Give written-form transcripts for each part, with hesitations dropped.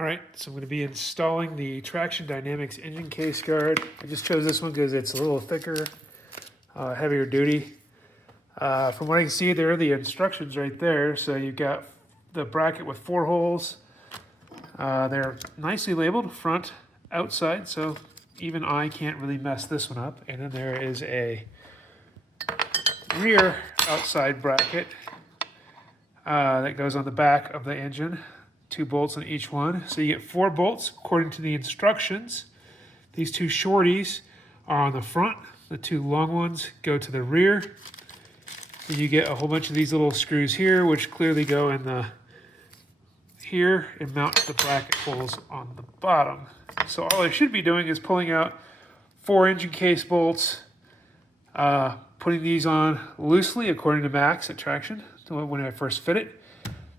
All right, so I'm going to be installing the Traxxion Dynamics engine case guard. I just chose this one because it's a little thicker, heavier duty. From what I can see, there are the instructions right there. So you've got the bracket with 4 holes. They're nicely labeled, front, outside, so even I can't really mess this one up. And then there is a rear outside bracket that goes on the back of the engine. 2 bolts on each one. So you get 4 bolts according to the instructions. These 2 shorties are on the front. The 2 long ones go to the rear. And you get a whole bunch of these little screws here, which clearly go in the here and mount to the bracket holes on the bottom. So all I should be doing is pulling out 4 engine case bolts, putting these on loosely according to Max at Traxxion when I first fit it.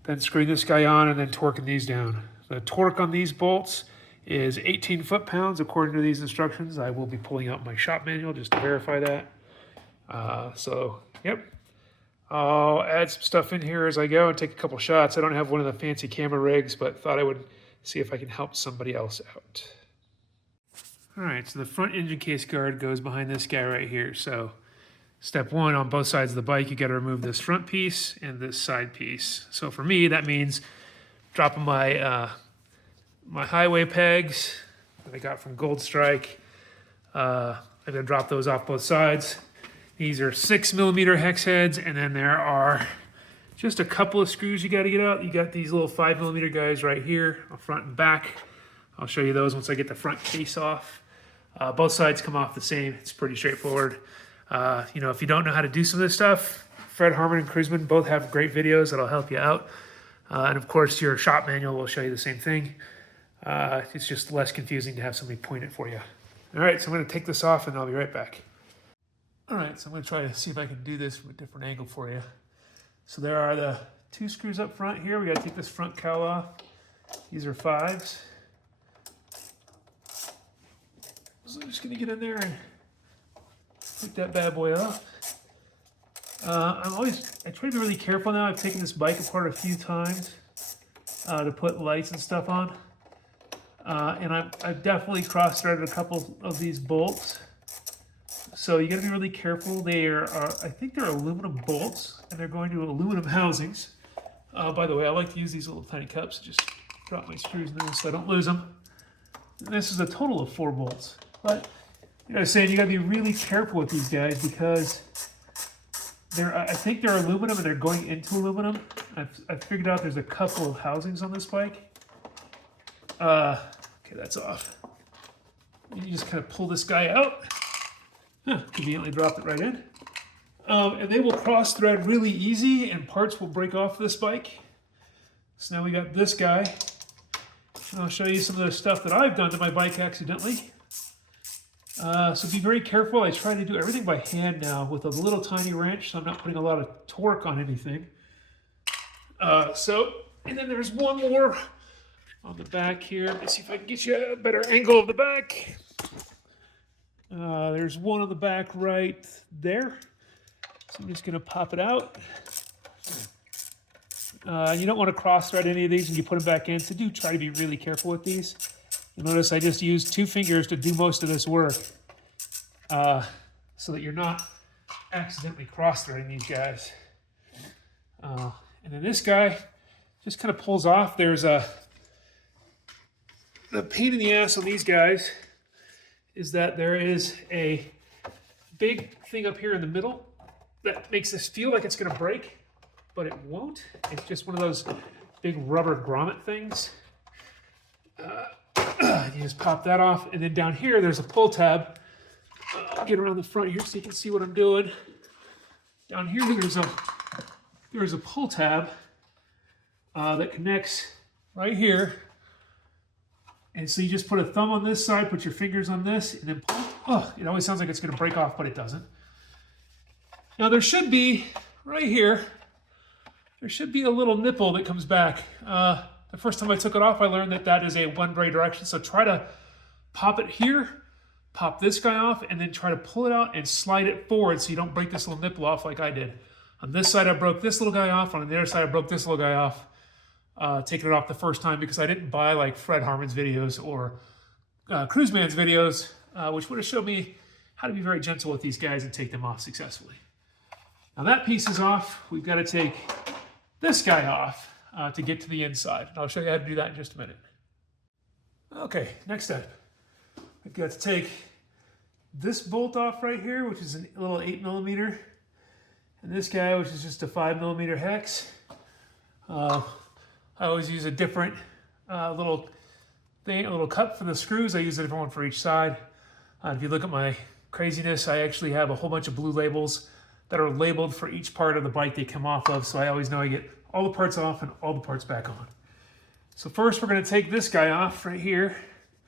Then screwing this guy on and then torquing these down. The torque on these bolts is 18 foot-pounds according to these instructions. I will be pulling out my shop manual just to verify that. Yep. I'll add some stuff in here as I go and take a couple shots. I don't have one of the fancy camera rigs, but thought I would see if I can help somebody else out. All right, so the front engine case guard goes behind this guy right here. So step 1, on both sides of the bike, you got to remove this front piece and this side piece. So for me, that means dropping my my highway pegs that I got from Gold Strike. I'm going to drop those off both sides. These are 6mm hex heads, and then there are just a couple of screws you got to get out. You got these little 5mm guys right here, front and back. I'll show you those once I get the front case off. Both sides come off the same. It's pretty straightforward. If you don't know how to do some of this stuff, Fred Harmon and Cruzman both have great videos that'll help you out. And of course, your shop manual will show you the same thing. It's just less confusing to have somebody point it for you. All right, so I'm going to take this off and I'll be right back. All right, so I'm going to try to see if I can do this from a different angle for you. So there are the 2 screws up front here. We got to take this front cowl off. These are 5s. So I'm just going to get in there and pick that bad boy up. I try to be really careful now. I've taken this bike apart a few times to put lights and stuff on. And I've definitely cross-threaded a couple of these bolts. So you got to be really careful. I think they're aluminum bolts, and they're going to aluminum housings. By the way, I like to use these little tiny cups to just drop my screws in there so I don't lose them. And this is a total of 4 bolts. But I was saying, you got to be really careful with these guys because I think they're aluminum and they're going into aluminum. I've figured out there's a couple of housings on this bike. Okay, that's off. You just kind of pull this guy out. Conveniently dropped it right in. And they will cross thread really easy and parts will break off this bike. So now we got this guy. And I'll show you some of the stuff that I've done to my bike accidentally. So be very careful. I try to do everything by hand now with a little tiny wrench, so I'm not putting a lot of torque on anything. And then there's one more on the back here. Let's see if I can get you a better angle of the back. There's one on the back right there. So I'm just going to pop it out. You don't want to cross-thread any of these when you put them back in, so do try to be really careful with these. You'll notice I just used 2 fingers to do most of this work so that you're not accidentally cross-threading these guys. And then this guy just kind of pulls off. There's the pain in the ass on these guys is that there is a big thing up here in the middle that makes this feel like it's going to break, but it won't. It's just one of those big rubber grommet things. You just pop that off, and then down here there's a pull tab. I'll get around the front here so you can see what I'm doing. Down here there's a pull tab that connects right here. And so you just put a thumb on this side, put your fingers on this, and then pull. Oh, it always sounds like it's going to break off, but it doesn't. Now there should be, right here, there should be a little nipple that comes back. The first time I took it off, I learned that that is a one-way direction. So try to pop it here, pop this guy off, and then try to pull it out and slide it forward so you don't break this little nipple off like I did. On this side, I broke this little guy off. On the other side, I broke this little guy off. taking it off the first time because I didn't buy like Fred Harmon's videos or Cruise Man's videos, which would have showed me how to be very gentle with these guys and take them off successfully. Now that piece is off. We've got to take this guy off to get to the inside. And I'll show you how to do that in just a minute. Okay, next step. We've got to take this bolt off right here, which is a little 8mm, and this guy, which is just a 5mm hex. I always use a different little thing, a little cup for the screws. I use a different one for each side. If you look at my craziness, I actually have a whole bunch of blue labels that are labeled for each part of the bike they come off of, so I always know I get all the parts off and all the parts back on. So first we're going to take this guy off right here.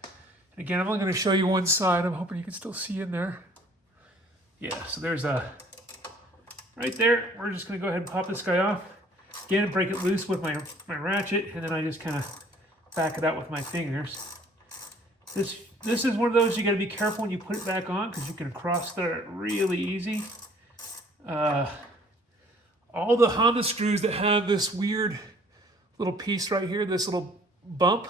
And again, I'm only going to show you one side. I'm hoping you can still see in there. Yeah, so there's a, right there. We're just going to go ahead and pop this guy off. Again, break it loose with my ratchet, and then I just kind of back it out with my fingers. This is one of those you got to be careful when you put it back on because you can cross thread it really easy. All the Honda screws that have this weird little piece right here, this little bump,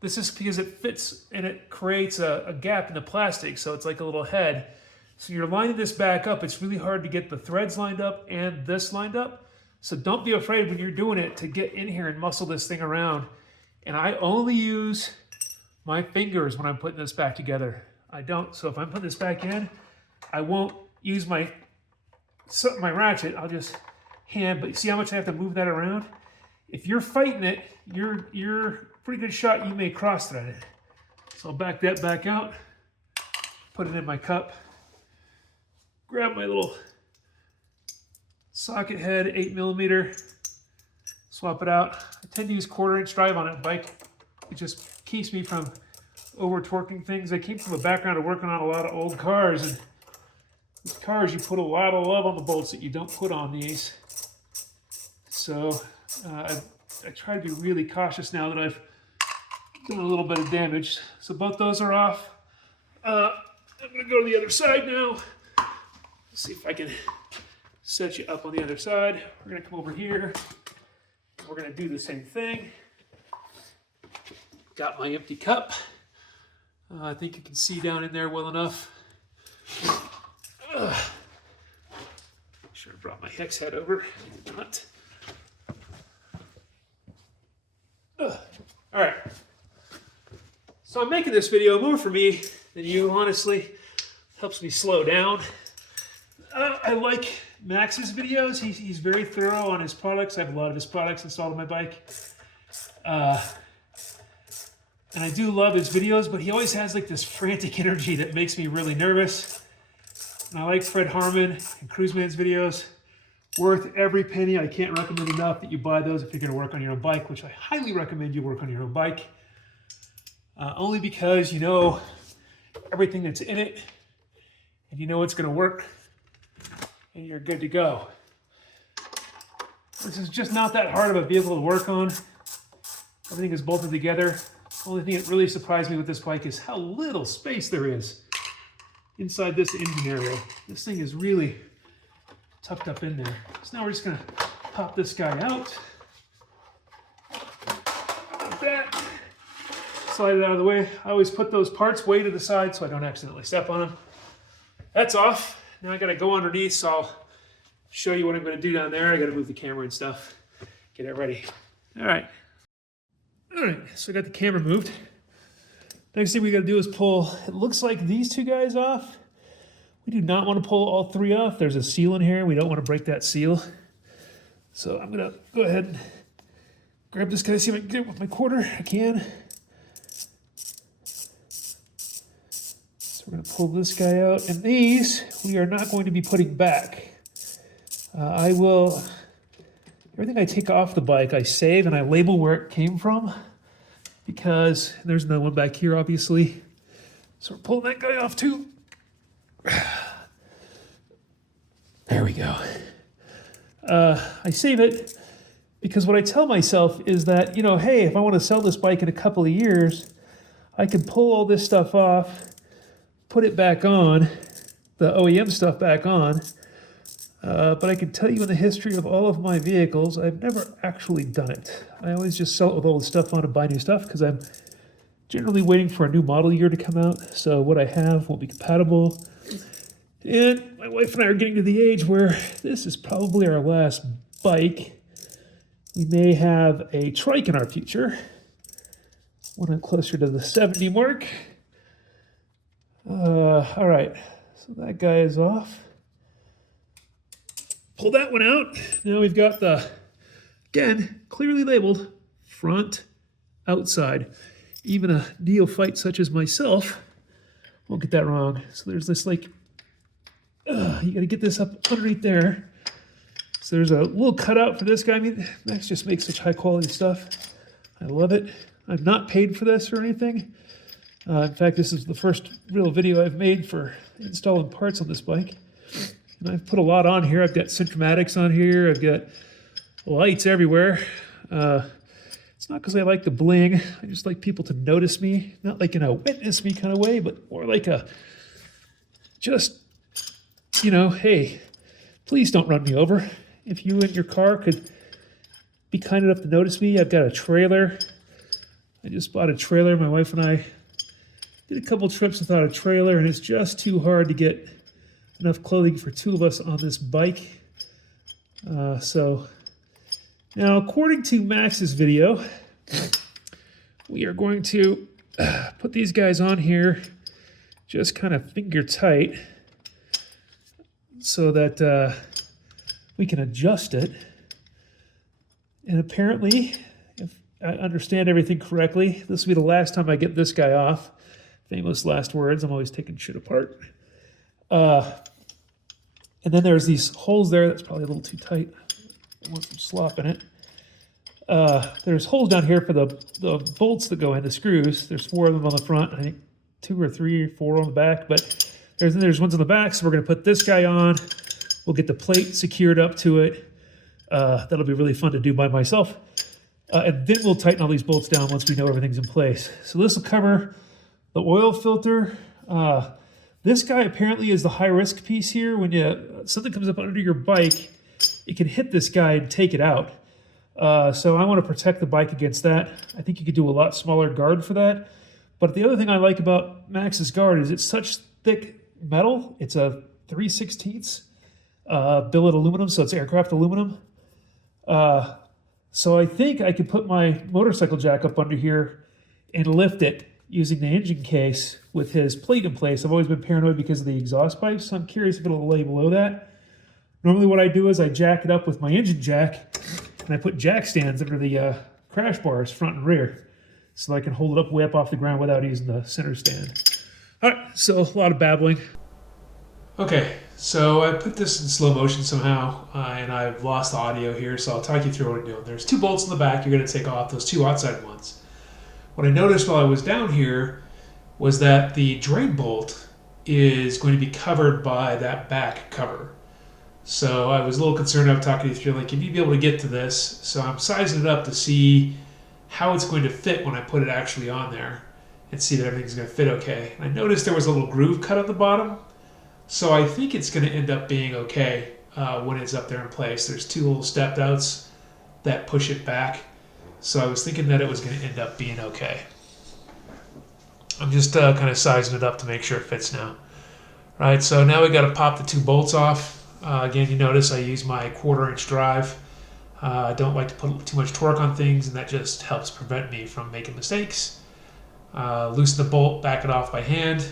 this is because it fits and it creates a gap in the plastic, so it's like a little head. So you're lining this back up. It's really hard to get the threads lined up and this lined up. So don't be afraid when you're doing it to get in here and muscle this thing around. And I only use my fingers when I'm putting this back together. I don't, so if I'm putting this back in, I won't use my ratchet. I'll just hand, but you see how much I have to move that around? If you're fighting it, you're pretty good shot you may cross thread it. So I'll back that back out, put it in my cup, grab my little socket head, 8mm, swap it out. I tend to use 1/4-inch drive on a bike. It just keeps me from over torquing things. I came from a background of working on a lot of old cars, and with cars you put a lot of love on the bolts that you don't put on these. So I try to be really cautious now that I've done a little bit of damage. So both those are off. I'm gonna go to the other side now. Let's see if I can set you up on the other side. We're gonna come over here. We're gonna do the same thing. Got my empty cup. I think you can see down in there well enough. Sure I brought my hex head over. Did not. All right. So I'm making this video more for me than you, honestly. It helps me slow down. I like Max's videos. He's very thorough on his products. I have a lot of his products installed on my bike. And I do love his videos, but he always has like this frantic energy that makes me really nervous. And I like Fred Harmon and Cruise Man's videos. Worth every penny. I can't recommend enough that you buy those if you're going to work on your own bike, which I highly recommend you work on your own bike. Only because you know everything that's in it and you know it's going to work and you're good to go. This is just not that hard of a vehicle to work on. Everything is bolted together. The only thing that really surprised me with this bike is how little space there is inside this engine area. This thing is really tucked up in there. So now we're just gonna pop this guy out. Like that. Slide it out of the way. I always put those parts way to the side so I don't accidentally step on them. That's off. Now I gotta go underneath, so I'll show you what I'm gonna do down there. I gotta move the camera and stuff. Get it ready. All right, so I got the camera moved. Next thing we gotta do is pull, it looks like these two guys off. We do not want to pull all three off. There's a seal in here. We don't want to break that seal. So I'm going to go ahead and grab this guy, see if I can get it with my 1/4. I can. So we're going to pull this guy out. And these, we are not going to be putting back. Everything I take off the bike, I save and I label where it came from. Because there's another one back here, obviously. So we're pulling that guy off too. There we go. I save it because what I tell myself is that, you know, hey, if I want to sell this bike in a couple of years, I can pull all this stuff off, put it back on, the OEM stuff back on, But I can tell you in the history of all of my vehicles, I've never actually done it. I always just sell it with all the stuff on and buy new stuff because I'm generally waiting for a new model year to come out. So what I have won't be compatible. And my wife and I are getting to the age where this is probably our last bike. We may have a trike in our future when I'm closer to the 70 mark. All right, so that guy is off. Pull that one out. Now we've got the, again, clearly labeled front, outside. Even a neophyte such as myself won't get that wrong. So there's this like, you gotta get this up underneath there. So there's a little cutout for this guy. I mean, Max just makes such high quality stuff. I love it. I'm not paid for this or anything. In fact, this is the first real video I've made for installing parts on this bike. And I've put a lot on here. I've got Centromatics on here. I've got lights everywhere. It's not because I like the bling. I just like people to notice me. Not like in a witness me kind of way, but more like a just, you know, hey, please don't run me over. If you and your car could be kind enough to notice me, I've got a trailer. I just bought a trailer. My wife and I did a couple trips without a trailer, and it's just too hard to get enough clothing for two of us on this bike. So now, according to Max's video, we are going to put these guys on here just kind of finger tight so that we can adjust it. And apparently, if I understand everything correctly, this will be the last time I get this guy off. Famous last words. I'm always taking shit apart. And then there's these holes there. That's probably a little too tight. I want some slop in it. There's holes down here for the bolts that go in, the screws. There's 4 of them on the front. I think 2 or 3 or 4 on the back. But there's ones on the back. So we're going to put this guy on. We'll get the plate secured up to it. That'll be really fun to do by myself. And then we'll tighten all these bolts down once we know everything's in place. So this will cover the oil filter. This guy apparently is the high-risk piece here. When something comes up under your bike, it can hit this guy and take it out. So I want to protect the bike against that. I think you could do a lot smaller guard for that. But the other thing I like about Max's guard is it's such thick metal. It's a 3/16 billet aluminum, so it's aircraft aluminum. So I think I could put my motorcycle jack up under here and lift it using the engine case with his plate in place. I've always been paranoid because of the exhaust pipes, so I'm curious if it'll lay below that. Normally what I do is I jack it up with my engine jack, and I put jack stands under the crash bars, front and rear, so I can hold it up way up off the ground without using the center stand. All right, so a lot of babbling. Okay, so I put this in slow motion somehow, and I've lost the audio here, so I'll talk you through what I'm doing. There's 2 bolts in the back. You're going to take off those 2 outside ones. What I noticed while I was down here was that the drain bolt is going to be covered by that back cover. So I was a little concerned. I'm talking to you through, like, you need to be able to get to this. So I'm sizing it up to see how it's going to fit when I put it actually on there and see that everything's going to fit okay. And I noticed there was a little groove cut at the bottom. So I think it's going to end up being okay when it's up there in place. There's 2 little step outs that push it back. So I was thinking that it was going to end up being okay. I'm just kind of sizing it up to make sure it fits now. All right, so now we got to pop the 2 bolts off. Again, you notice I use my 1/4-inch drive. I don't like to put too much torque on things, and that just helps prevent me from making mistakes. Loosen the bolt, back it off by hand.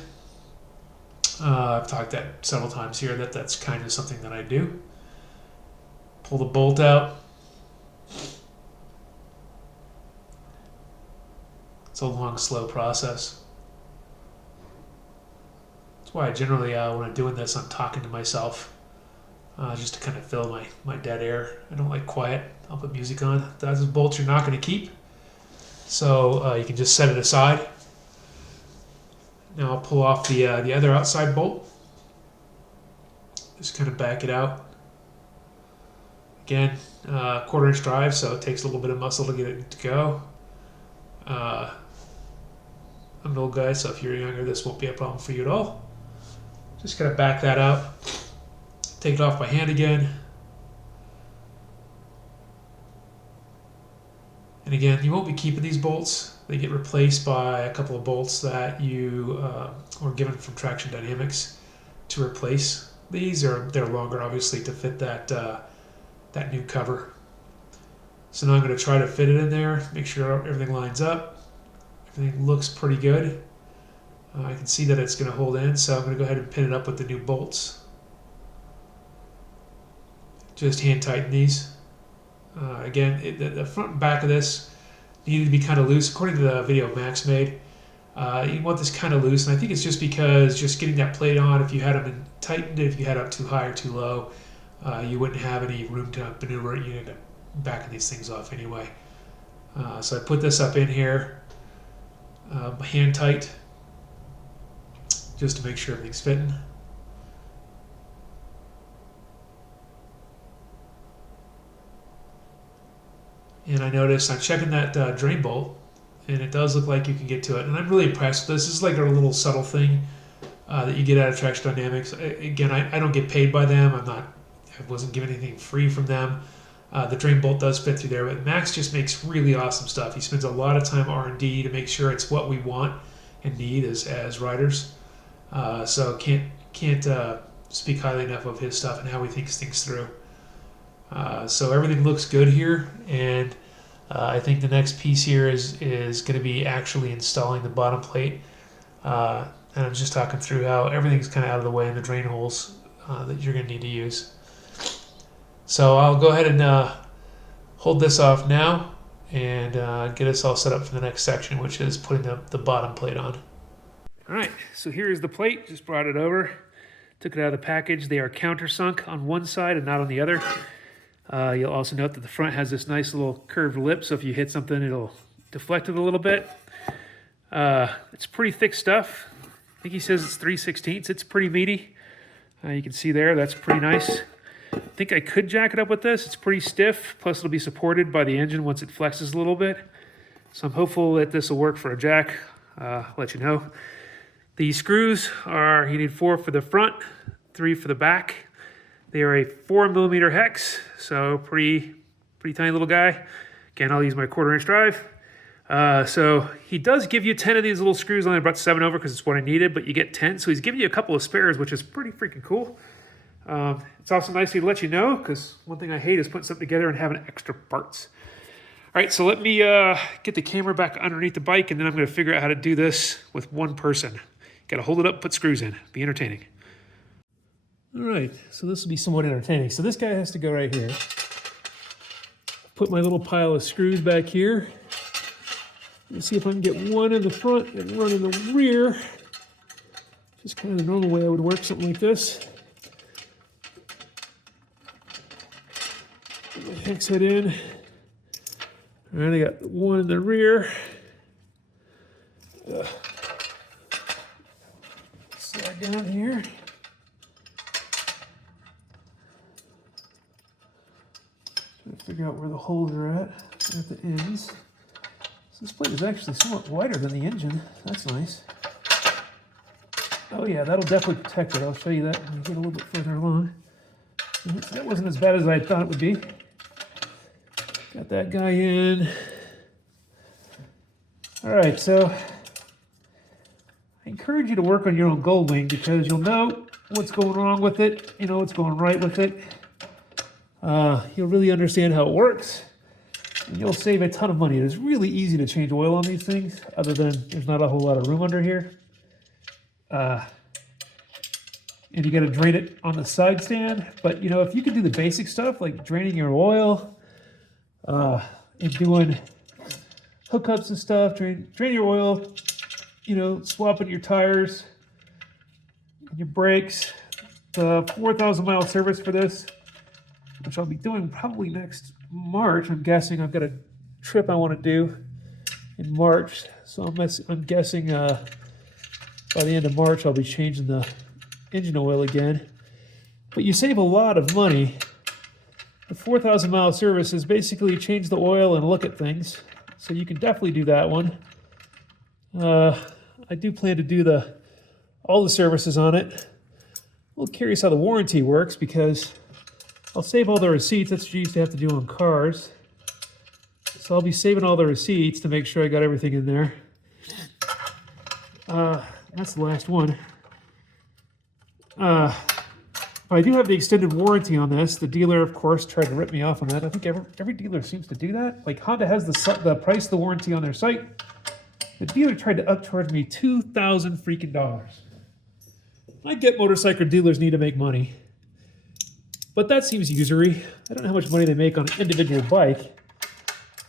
I've talked that several times here that's kind of something that I do. Pull the bolt out. It's a long, slow process. That's why I generally, when I'm doing this, I'm talking to myself just to kind of fill my dead air. I don't like quiet. I'll put music on. Those bolts you're not going to keep. So you can just set it aside. Now I'll pull off the other outside bolt. Just kind of back it out. Again, 1/4-inch drive, so it takes a little bit of muscle to get it to go. I'm an old guy, so if you're younger, this won't be a problem for you at all. Just gotta back that out. take it off by hand again. And again, you won't be keeping these bolts. They get replaced by a couple of bolts that you were given from Traxxion Dynamics to replace these. They're longer, obviously, to fit that that new cover. So now I'm going to try to fit it in there, make sure everything lines up. Everything looks pretty good. I can see that it's going to hold in, so I'm going to go ahead and pin it up with the new bolts. Just hand tighten these. Again, the front and back of this needed to be kind of loose. According to the video Max made, you want this kind of loose, and I think it's just because just getting that plate on, if you had them tightened, if you had it up too high or too low, you wouldn't have any room to maneuver it. You'd end up backing these things off anyway. So I put this up in here, hand tight, just to make sure everything's fitting. And I noticed I'm checking that drain bolt, and it does look like you can get to it. And I'm really impressed with this. This is like a little subtle thing that you get out of Traxxion Dynamics. Again, I don't get paid by them. I wasn't given anything free from them. The drain bolt does fit through there, but Max just makes really awesome stuff. He spends a lot of time R&D to make sure it's what we want and need as riders. So can't speak highly enough of his stuff and how he thinks things through. So everything looks good here, and I think the next piece here is going to be actually installing the bottom plate. And I'm just talking through how everything's kind of out of the way in the drain holes that you're going to need to use. So I'll go ahead and hold this off now and get us all set up for the next section, which is putting the bottom plate on. All right, so here's the plate. Just brought it over. Took it out of the package. They are countersunk on one side and not on the other. You'll also note that the front has this nice little curved lip, so if you hit something, it'll deflect it a little bit. It's pretty thick stuff. I think he says it's 3/16. It's pretty meaty. You can see there, that's pretty nice. I think I could jack it up with this. It's pretty stiff, plus it'll be supported by the engine once it flexes a little bit. So I'm hopeful that this will work for a jack. I'll let you know. The screws are, you need 4 for the front, 3 for the back. They are a 4mm hex, so pretty tiny little guy. Again, I'll use my 1/4" drive. So he does give you 10 of these little screws. I only brought 7 over because it's what I needed, but you get 10. So he's giving you a couple of spares, which is pretty freaking cool. It's also nice to let you know, because one thing I hate is putting something together and having extra parts. All right, so let me get the camera back underneath the bike, and then I'm going to figure out how to do this with one person. Got to hold it up, put screws in. Be entertaining. All right, so this will be somewhat entertaining. So this guy has to go right here. Put my little pile of screws back here. Let's see if I can get one in the front and one in the rear. Just kind of the normal way I would work something like this. Put my hex head in. All right, I got one in the rear. Slide down here. Trying to figure out where the holes are at the ends. So this plate is actually somewhat wider than the engine. That's nice. Oh yeah, that'll definitely protect it. I'll show you that when we get a little bit further along. That wasn't as bad as I thought it would be. Got that guy in. All right, so I encourage you to work on your own Goldwing because you'll know what's going wrong with it. You know what's going right with it. You'll really understand how it works. And you'll save a ton of money. It is really easy to change oil on these things, other than there's not a whole lot of room under here. And you got to drain it on the side stand. But, you know, if you can do the basic stuff, like draining your oil, and doing hookups and stuff, drain your oil, you know, swapping your tires, and your brakes, the 4,000 mile service for this, which I'll be doing probably next March. I'm guessing I've got a trip I want to do in March. So I'm guessing by the end of March I'll be changing the engine oil again. But you save a lot of money. The 4,000 mile service is basically change the oil and look at things. So you can definitely do that one. I do plan to do all the services on it. little curious how the warranty works because I'll save all the receipts. That's what you used to have to do on cars. So I'll be saving all the receipts to make sure I got everything in there. That's the last one. I do have the extended warranty on this. The dealer, of course, tried to rip me off on that. I think every dealer seems to do that. Like Honda has the price of the warranty on their site. The dealer tried to upcharge me $2,000 freaking dollars. I get motorcycle dealers need to make money, but that seems usury. I don't know how much money they make on an individual bike.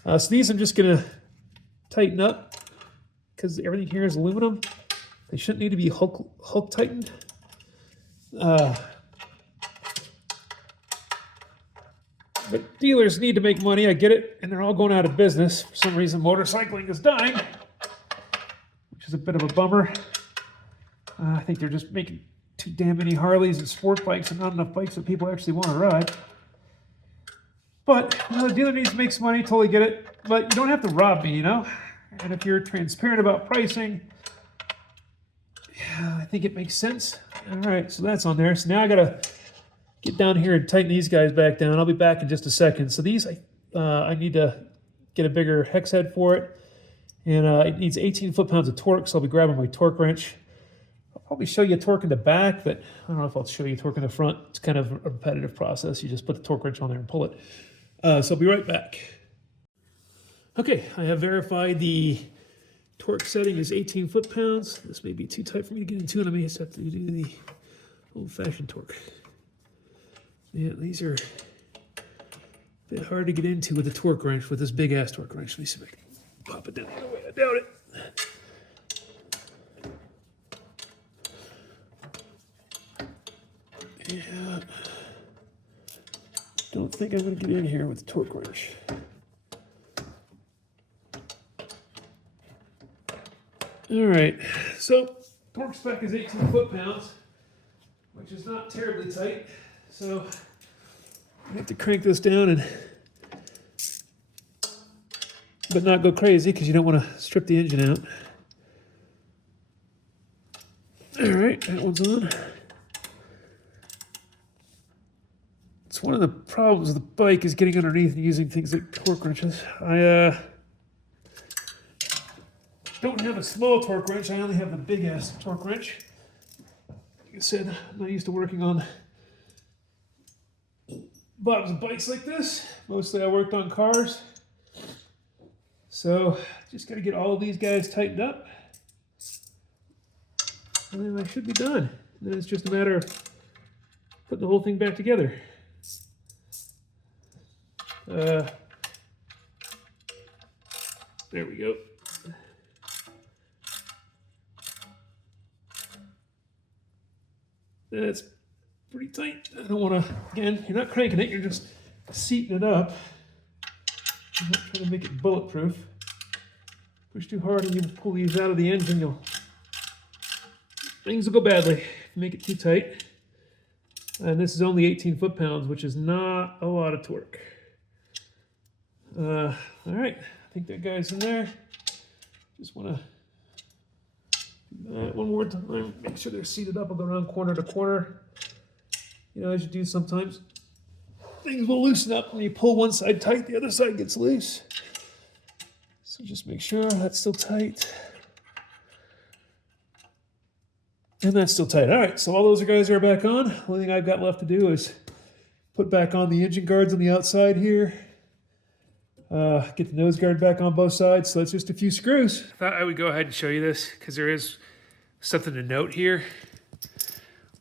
So these I'm just gonna tighten up because everything here is aluminum. They shouldn't need to be Hulk tightened. But dealers need to make money, I get it, and they're all going out of business. For some reason, motorcycling is dying, which is a bit of a bummer. I think they're just making too damn many Harleys and sport bikes and not enough bikes that people actually want to ride. But the dealer needs to make some money, totally get it. But you don't have to rob me, you know? And if you're transparent about pricing, yeah, I think it makes sense. All right, so that's on there. So now I got to get down here and tighten these guys back down. I'll be back in just a second. So these, I need to get a bigger hex head for it. And it needs 18 foot-pounds of torque, so I'll be grabbing my torque wrench. I'll probably show you torque in the back, but I don't know if I'll show you torque in the front. It's kind of a repetitive process. You just put the torque wrench on there and pull it. So I'll be right back. Okay, I have verified the torque setting is 18 foot-pounds. This may be too tight for me to get into, and I may just have to do the old-fashioned torque. Yeah, these are a bit hard to get into with the torque wrench, with this big-ass torque wrench. Let me see if I can pop it down the other way. I doubt it. Yeah. Don't think I'm going to get in here with the torque wrench. All right, so torque spec is 18 foot-pounds, which is not terribly tight. So I have to crank this down but not go crazy because you don't want to strip the engine out. All right, that one's on. It's one of the problems with the bike is getting underneath and using things like torque wrenches. I don't have a small torque wrench. I only have the big ass torque wrench. Like I said, I'm not used to working on bottoms of bikes like this. Mostly I worked on cars. So just got to get all of these guys tightened up. And then I should be done. And then it's just a matter of putting the whole thing back together. There we go. That's pretty tight. I don't want to, again, you're not cranking it, you're just seating it up. I'm not trying to make it bulletproof. Push too hard and you pull these out of the engine, things will go badly if you make it too tight. And this is only 18 foot-pounds, which is not a lot of torque. All right, I think that guy's in there. Just want to do that one more time. Make sure they're seated up. I'll go around corner to corner. You know, as you do sometimes, things will loosen up when you pull one side tight, the other side gets loose. So just make sure that's still tight. And that's still tight. All right, so all those guys are back on. The only thing I've got left to do is put back on the engine guards on the outside here. Get the nose guard back on both sides. So that's just a few screws. I thought I would go ahead and show you this because there is something to note here.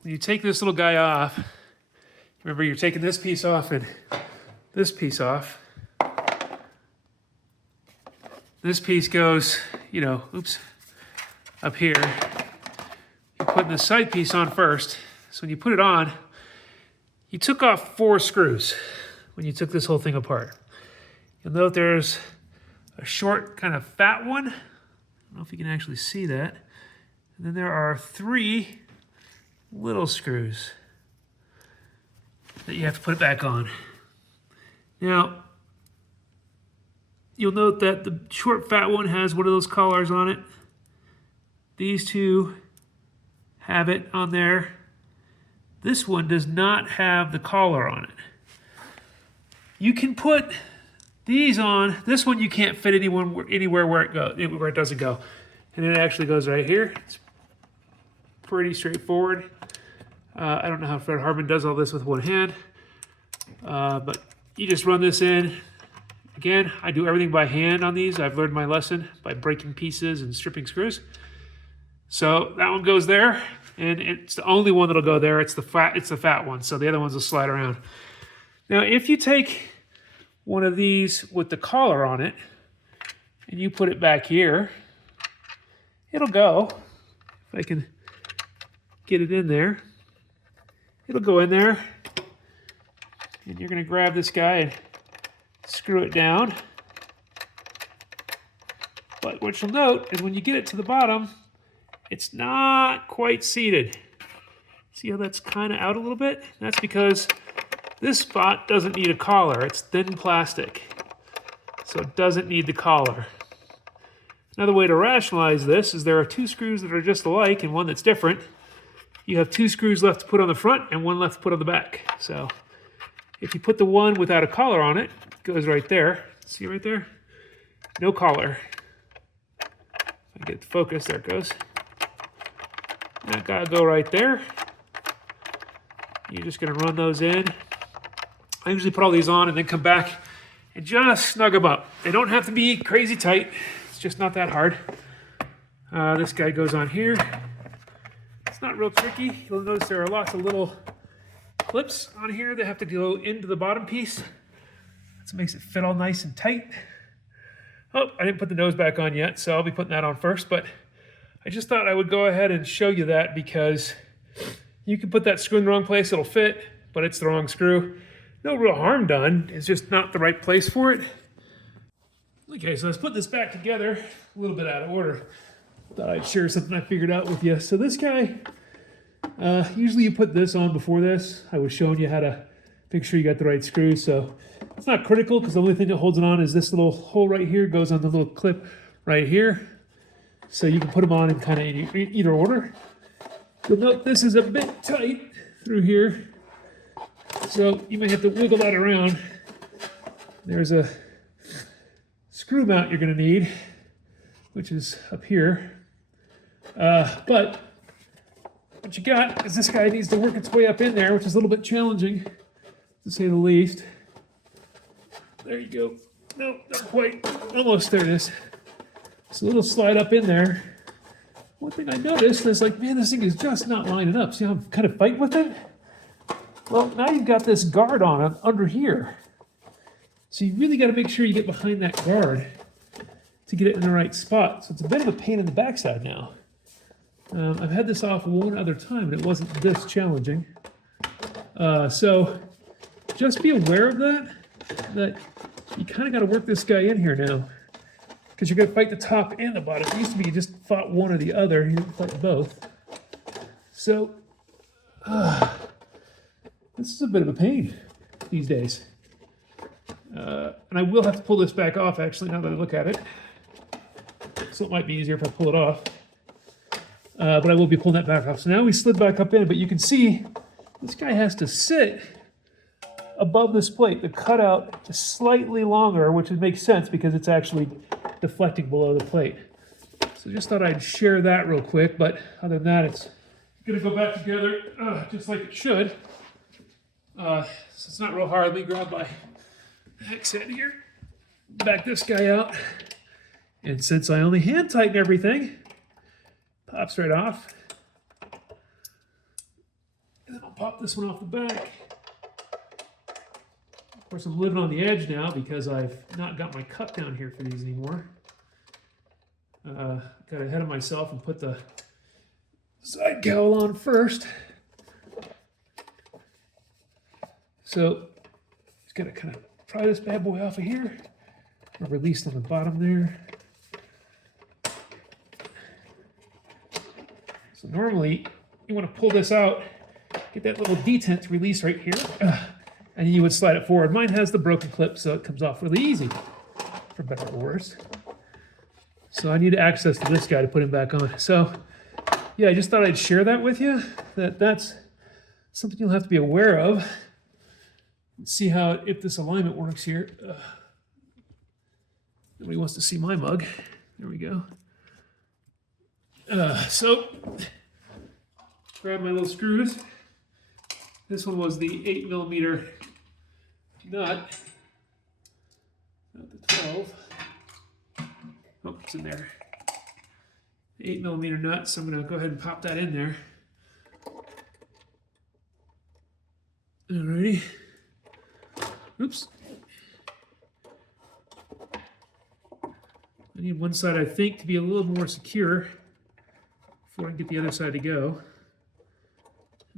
When you take this little guy off, remember you're taking this piece off and this piece off. This piece goes, you know, oops, up here. You're putting the side piece on first. So when you put it on, you took off 4 screws when you took this whole thing apart. You'll note there's a short, kind of fat one. I don't know if you can actually see that. And then there are 3 little screws that you have to put it back on. Now, you'll note that the short, fat one has one of those collars on it. These 2 have it on there. This one does not have the collar on it. You can put these on. This one you can't fit anywhere where it doesn't go. And it actually goes right here. It's pretty straightforward. I don't know how Fred Harbin does all this with one hand. But you just run this in. Again, I do everything by hand on these. I've learned my lesson by breaking pieces and stripping screws. So that one goes there, and it's the only one that'll go there. It's the fat one, so the other ones will slide around. Now, if you take one of these with the collar on it, and you put it back here, it'll go. If I can get it in there, it'll go in there. And you're going to grab this guy and screw it down. But what you'll note is when you get it to the bottom, it's not quite seated. See how that's kind of out a little bit? That's because this spot doesn't need a collar. It's thin plastic, so it doesn't need the collar. Another way to rationalize this is there are two screws that are just alike and one that's different. You have two screws left to put on the front and one left to put on the back. So if you put the one without a collar on it, it goes right there. See right there? No collar. If I get the focus, there it goes. That gotta go right there. You're just gonna run those in. I usually put all these on and then come back and just snug them up. They don't have to be crazy tight. It's just not that hard. This guy goes on here. It's not real tricky. You'll notice there are lots of little clips on here that have to go into the bottom piece. That makes it fit all nice and tight. Oh, I didn't put the nose back on yet, so I'll be putting that on first, but I just thought I would go ahead and show you that because you can put that screw in the wrong place, it'll fit, but it's the wrong screw. No real harm done, it's just not the right place for it. Okay, so let's put this back together, a little bit out of order. Thought I'd share something I figured out with you. So this guy, usually you put this on before this. I was showing you how to make sure you got the right screws, so it's not critical because the only thing that holds it on is this little hole right here, goes on the little clip right here. So you can put them on in kind of either order. You'll note this is a bit tight through here, so you may have to wiggle that around. There's a screw mount you're going to need, which is up here. But what you got is this guy needs to work its way up in there, which is a little bit challenging, to say the least. There you go. No, not quite. Almost, there it is. So it'll slide up in there. One thing I noticed is like, man, this thing is just not lining up. See how I'm kind of fighting with it? Well, now you've got this guard on it under here. So you really got to make sure you get behind that guard to get it in the right spot. So it's a bit of a pain in the backside now. I've had this off one other time and it wasn't this challenging. So just be aware of that you kind of got to work this guy in here now, because you're going to fight the top and the bottom. It used to be you just fought one or the other. You didn't fight both. So this is a bit of a pain these days. And I will have to pull this back off, actually, now that I look at it. So it might be easier if I pull it off. But I will be pulling that back off. So now we slid back up in, but you can see this guy has to sit above this plate. The cutout is slightly longer, which makes sense because it's actually deflecting below the plate. So just thought I'd share that real quick, but other than that, it's going to go back together just like it should. So it's not real hard. Let me grab my hex head here, back this guy out, and since I only hand tighten everything, pops right off. And then I'll pop this one off the back. Of course, I'm living on the edge now because I've not got my cup down here for these anymore. Got ahead of myself and put the side cowl on first. So just got to kind of pry this bad boy off of here. Or released on the bottom there. So normally you want to pull this out, get that little detent release right here, and you would slide it forward. Mine has the broken clip, so it comes off really easy, for better or worse. So I need access to this guy to put him back on. So yeah, I just thought I'd share that with you. That's something you'll have to be aware of. Let's see how, if this alignment works here. Nobody wants to see my mug. There we go. So, grab my little screws. This one was the 8mm nut, not the 12. Oh, it's in there. 8mm nut, so I'm going to go ahead and pop that in there. Alrighty. Oops. I need one side, I think, to be a little more secure before I can get the other side to go.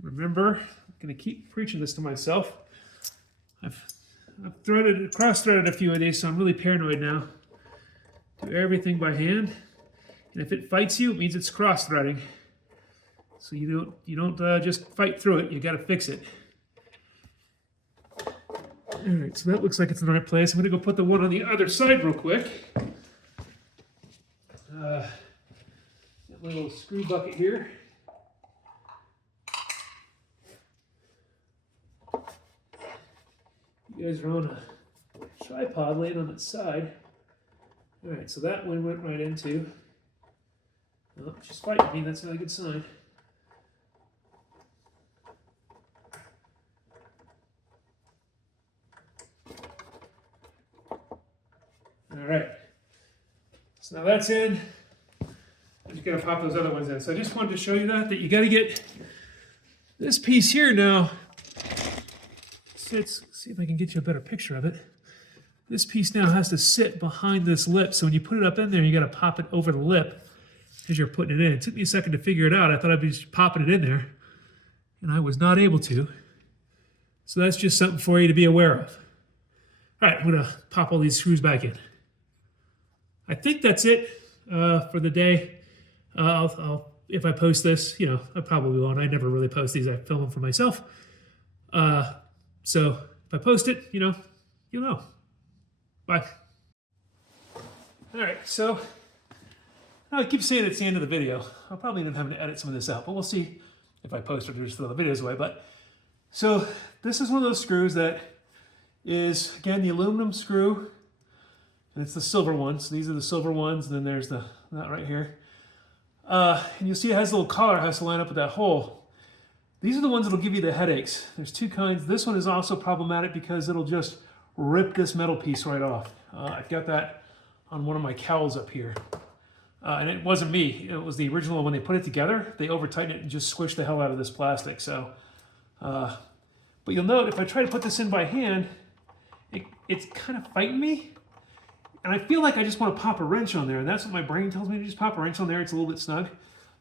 Remember, I'm going to keep preaching this to myself. I've cross-threaded a few of these, so I'm really paranoid now. Do everything by hand, and if it fights you, it means it's cross-threading. So you don't just fight through it. You got to fix it. All right, so that looks like it's in the right place. I'm going to go put the one on the other side real quick. Got my little screw bucket here. You guys are on a tripod laying on its side. All right, so that one went right into. Oh, she's fighting me. That's not a good sign. All right. So now that's in. I'm just going to pop those other ones in. So I just wanted to show you that you got to get this piece here now. Sits. See if I can get you a better picture of it. This piece now has to sit behind this lip. So when you put it up in there, you got to pop it over the lip as you're putting it in. It took me a second to figure it out. I thought I'd be just popping it in there, and I was not able to. So that's just something for you to be aware of. All right, I'm going to pop all these screws back in. I think that's it for the day. I'll if I post this, I probably won't. I never really post these. I film them for myself. So if I post it, you'll know. Bye. All right, so I keep saying it's the end of the video. I'll probably end up having to edit some of this out, but we'll see if I post or just throw the videos away. But so this is one of those screws that is, again, the aluminum screw, and it's the silver one. So these are the silver ones, and then there's that right here. And you'll see it has a little collar, it has to line up with that hole. These are the ones that'll give you the headaches. There's two kinds. This one is also problematic because it'll just rip this metal piece right off. I've got that on one of my cowls up here. And it wasn't me. It was the original. When they put it together, they over-tightened it and just squished the hell out of this plastic. So, but you'll note if I try to put this in by hand, it's kind of fighting me. And I feel like I just want to pop a wrench on there. And that's what my brain tells me to just pop a wrench on there. It's a little bit snug.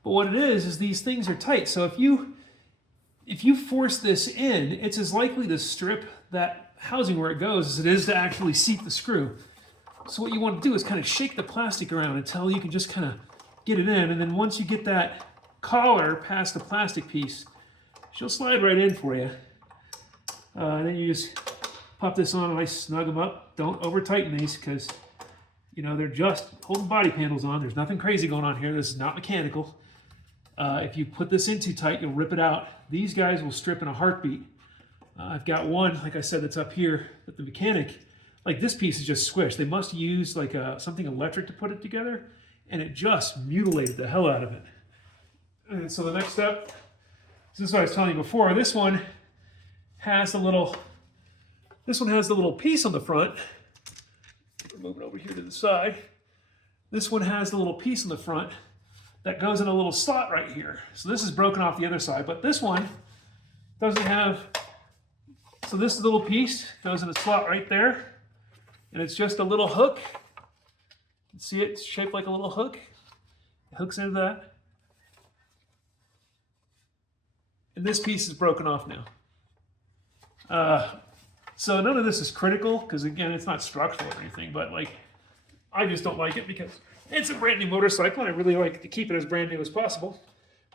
But what it is these things are tight. So if you force this in, it's as likely to strip that housing where it goes as it is to actually seat the screw. So what you want to do is kind of shake the plastic around until you can just kind of get it in. And then once you get that collar past the plastic piece, she'll slide right in for you. And then you just pop this on and I snug them up. Don't over tighten these because they're just holding body panels on. There's nothing crazy going on here. This is not mechanical. If you put this in too tight, you'll rip it out. These guys will strip in a heartbeat. I've got one, like I said, that's up here, but the mechanic, like this piece is just squished. They must use like something electric to put it together, and it just mutilated the hell out of it. And so the next step, this is what I was telling you before. This one has the little piece on the front. We're moving over here to the side. This one has the little piece on the front that goes in a little slot right here. So this is broken off the other side, but this one doesn't have, so this little piece goes in a slot right there, and it's just a little hook. You can see it's shaped like a little hook. It hooks into that. And this piece is broken off now. So none of this is critical, because again, it's not structural or anything, but I just don't like it because it's a brand new motorcycle, and I really like to keep it as brand new as possible,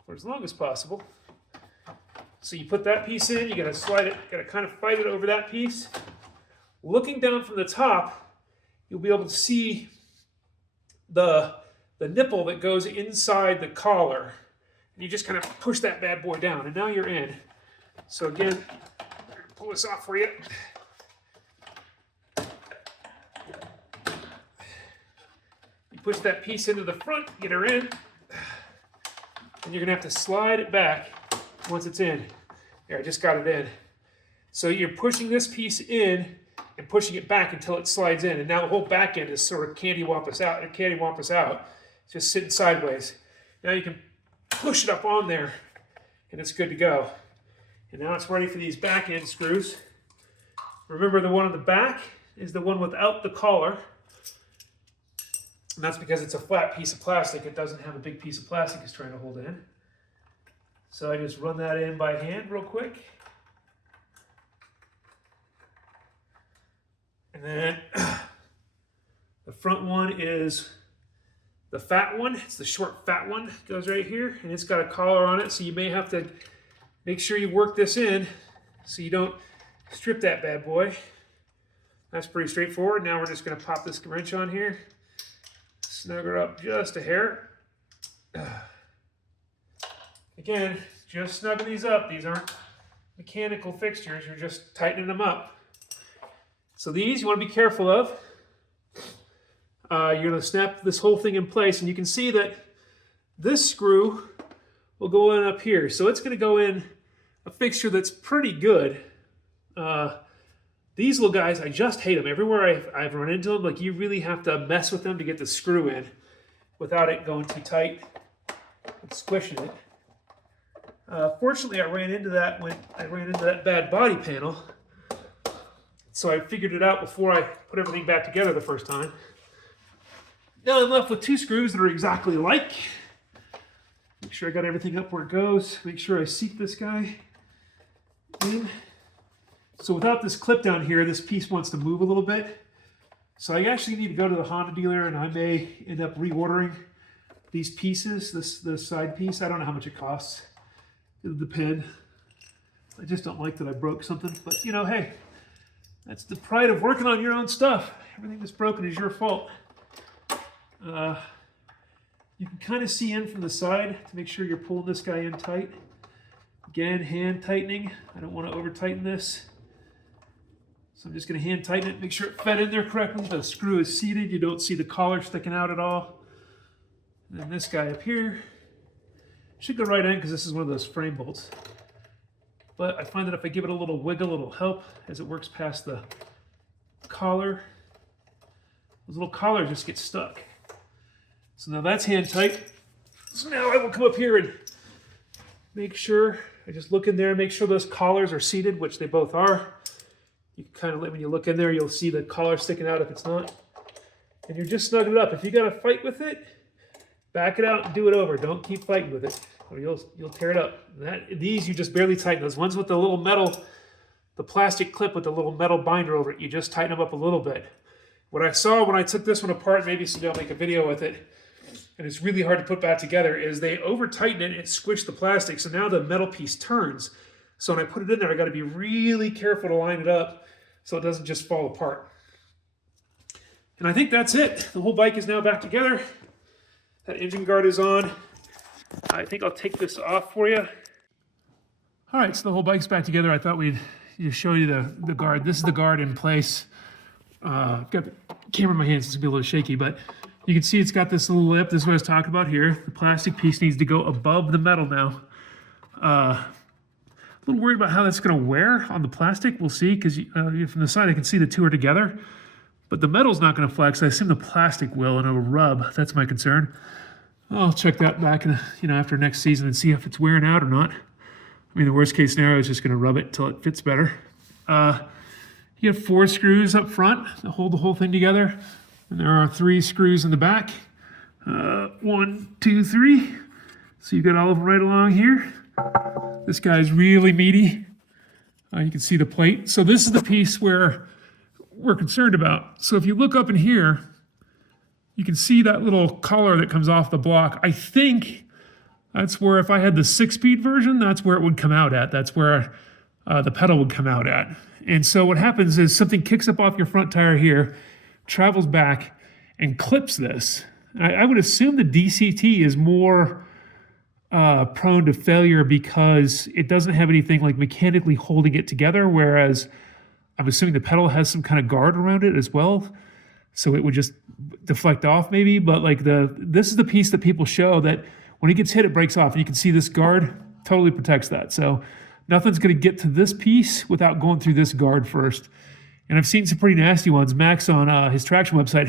for as long as possible. So you put that piece in, you gotta slide it, gotta kind of fight it over that piece. Looking down from the top, you'll be able to see the nipple that goes inside the collar. And you just kind of push that bad boy down, and now you're in. So again, pull this off for you. You push that piece into the front, get her in, and you're gonna have to slide it back once it's in. There, I just got it in. So you're pushing this piece in and pushing it back until it slides in. And now the whole back end is sort of candy-wampus out. It's just sitting sideways. Now you can push it up on there and it's good to go. And now it's ready for these back end screws. Remember, the one on the back is the one without the collar. And that's because it's a flat piece of plastic. It doesn't have a big piece of plastic it's trying to hold in. So I just run that in by hand real quick. And then the front one is the fat one. It's the short fat one. It goes right here, and it's got a collar on it, so you may have to make sure you work this in so you don't strip that bad boy. That's pretty straightforward. Now we're just going to pop this wrench on here, snug her up just a hair. Again, just snugging these up. These aren't mechanical fixtures. You're just tightening them up. So these you want to be careful of. You're going to snap this whole thing in place, and you can see that this screw will go in up here. So it's going to go in a fixture that's pretty good. These little guys, I just hate them. Everywhere I've run into them, like, you really have to mess with them to get the screw in without it going too tight and squishing it. Fortunately, I ran into that when I ran into that bad body panel. So I figured it out before I put everything back together the first time. Now I'm left with two screws that are exactly alike. Make sure I got everything up where it goes. Make sure I seat this guy in. So without this clip down here, this piece wants to move a little bit. So I actually need to go to the Honda dealer, and I may end up reordering these pieces, this side piece. I don't know how much it costs. It'll depend. I just don't like that I broke something. But, you know, hey, that's the pride of working on your own stuff. Everything that's broken is your fault. You can kind of see in from the side to make sure you're pulling this guy in tight. Again, hand tightening. I don't want to over tighten this. So I'm just going to hand tighten it, make sure it fed in there correctly. The screw is seated. You don't see the collar sticking out at all. And then this guy up here should go right in because this is one of those frame bolts. But I find that if I give it a little wiggle, it'll help as it works past the collar. Those little collars just get stuck. So now that's hand tight. So now I will come up here and make sure, I just look in there and make sure those collars are seated, which they both are. You can kind of, when you look in there, you'll see the collar sticking out if it's not. And you're just snugging it up. If you got to fight with it, back it out and do it over. Don't keep fighting with it, or you'll tear it up. These you just barely tighten. Those ones with the little metal, the plastic clip with the little metal binder over it, you just tighten them up a little bit. What I saw when I took this one apart, maybe someday I'll make a video with it, and it's really hard to put back together, is they over tighten it and squish the plastic, so now the metal piece turns. So when I put it in there, I got to be really careful to line it up so it doesn't just fall apart. And I think that's it. The whole bike is now back together. That engine guard is on. I think I'll take this off for you. All right, so the whole bike's back together. I thought we'd just show you the guard. This is the guard in place. I've got the camera in my hands, so it's gonna be a little shaky, but you can see it's got this little lip. This is what I was talking about here. The plastic piece needs to go above the metal now. A little worried about how that's gonna wear on the plastic. We'll see, because from the side I can see the two are together, but the metal's not gonna flex. I assume the plastic will, and it'll rub. That's my concern. I'll check that back in, after next season and see if it's wearing out or not. I mean, the worst case scenario is just gonna rub it until it fits better. You have 4 screws up front that hold the whole thing together. And there are 3 screws in the back. 1, 2, 3. So you've got all of them right along here. This guy's really meaty. You can see the plate. So this is the piece where we're concerned about. So if you look up in here, you can see that little collar that comes off the block. I think that's where, if I had the 6-speed version, that's where it would come out at. That's where the pedal would come out at. And so what happens is something kicks up off your front tire here, travels back, and clips this. I would assume the DCT is more prone to failure because it doesn't have anything like mechanically holding it together, whereas I'm assuming the pedal has some kind of guard around it as well, so it would just deflect off maybe. But like this is the piece that people show that when it gets hit, it breaks off, and you can see this guard totally protects that. So nothing's going to get to this piece without going through this guard first. And I've seen some pretty nasty ones. Max on his Traxxion website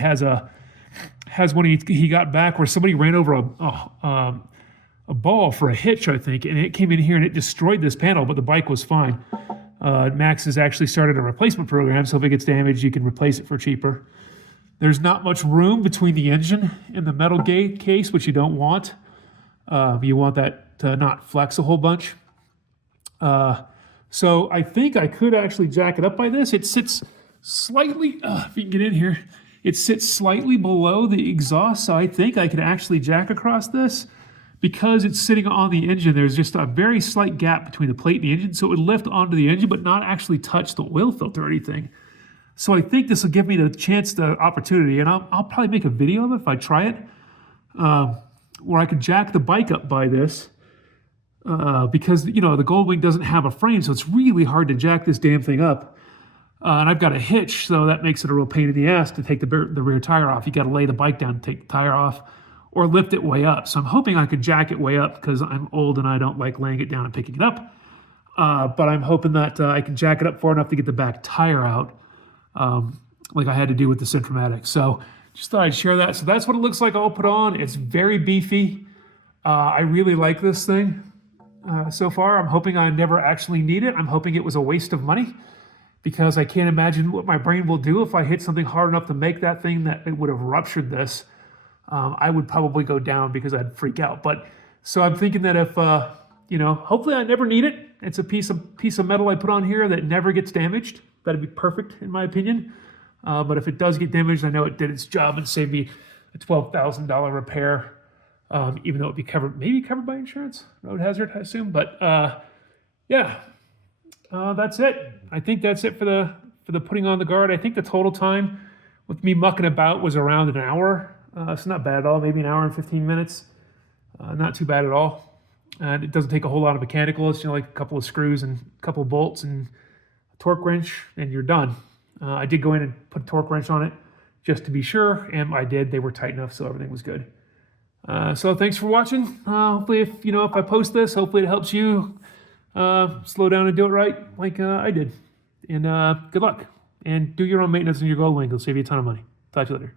has one he got back where somebody ran over a ball for a hitch, I think, and it came in here and it destroyed this panel, but the bike was fine. Max has actually started a replacement program, so if it gets damaged, you can replace it for cheaper. There's not much room between the engine and the metal gate case, which you don't want. You want that to not flex a whole bunch. So I think I could actually jack it up by this. It sits slightly, if you can get in here, it sits slightly below the exhaust, so I think I could actually jack across this. Because it's sitting on the engine, there's just a very slight gap between the plate and the engine, so it would lift onto the engine but not actually touch the oil filter or anything. So I think this will give me the chance, the opportunity, and I'll probably make a video of it if I try it, where I could jack the bike up by this, because the Goldwing doesn't have a frame, so it's really hard to jack this damn thing up. And I've got a hitch, so that makes it a real pain in the ass to take the rear tire off. You got to lay the bike down to take the tire off, or lift it way up. So I'm hoping I could jack it way up because I'm old and I don't like laying it down and picking it up. But I'm hoping that I can jack it up far enough to get the back tire out, like I had to do with the Centromatic. So just thought I'd share that. So that's what it looks like all put on. It's very beefy. I really like this thing so far. I'm hoping I never actually need it. I'm hoping it was a waste of money because I can't imagine what my brain will do if I hit something hard enough to make that thing that it would have ruptured this. I would probably go down because I'd freak out. But so I'm thinking that if, hopefully I never need it. It's a piece of metal I put on here that never gets damaged. That'd be perfect in my opinion. But if it does get damaged, I know it did its job and saved me a $12,000 repair, even though it would be maybe covered by insurance, road hazard, I assume. But that's it. I think that's it for the putting on the guard. I think the total time with me mucking about was around an hour. It's not bad at all, maybe an hour and 15 minutes. Not too bad at all. And it doesn't take a whole lot of mechanical. It's like a couple of screws and a couple of bolts and a torque wrench, and you're done. I did go in and put a torque wrench on it just to be sure, and I did. They were tight enough, so everything was good. So thanks for watching. Hopefully, if I post this, hopefully it helps you slow down and do it right like I did. And good luck. And do your own maintenance on your Goldwing. It'll save you a ton of money. Talk to you later.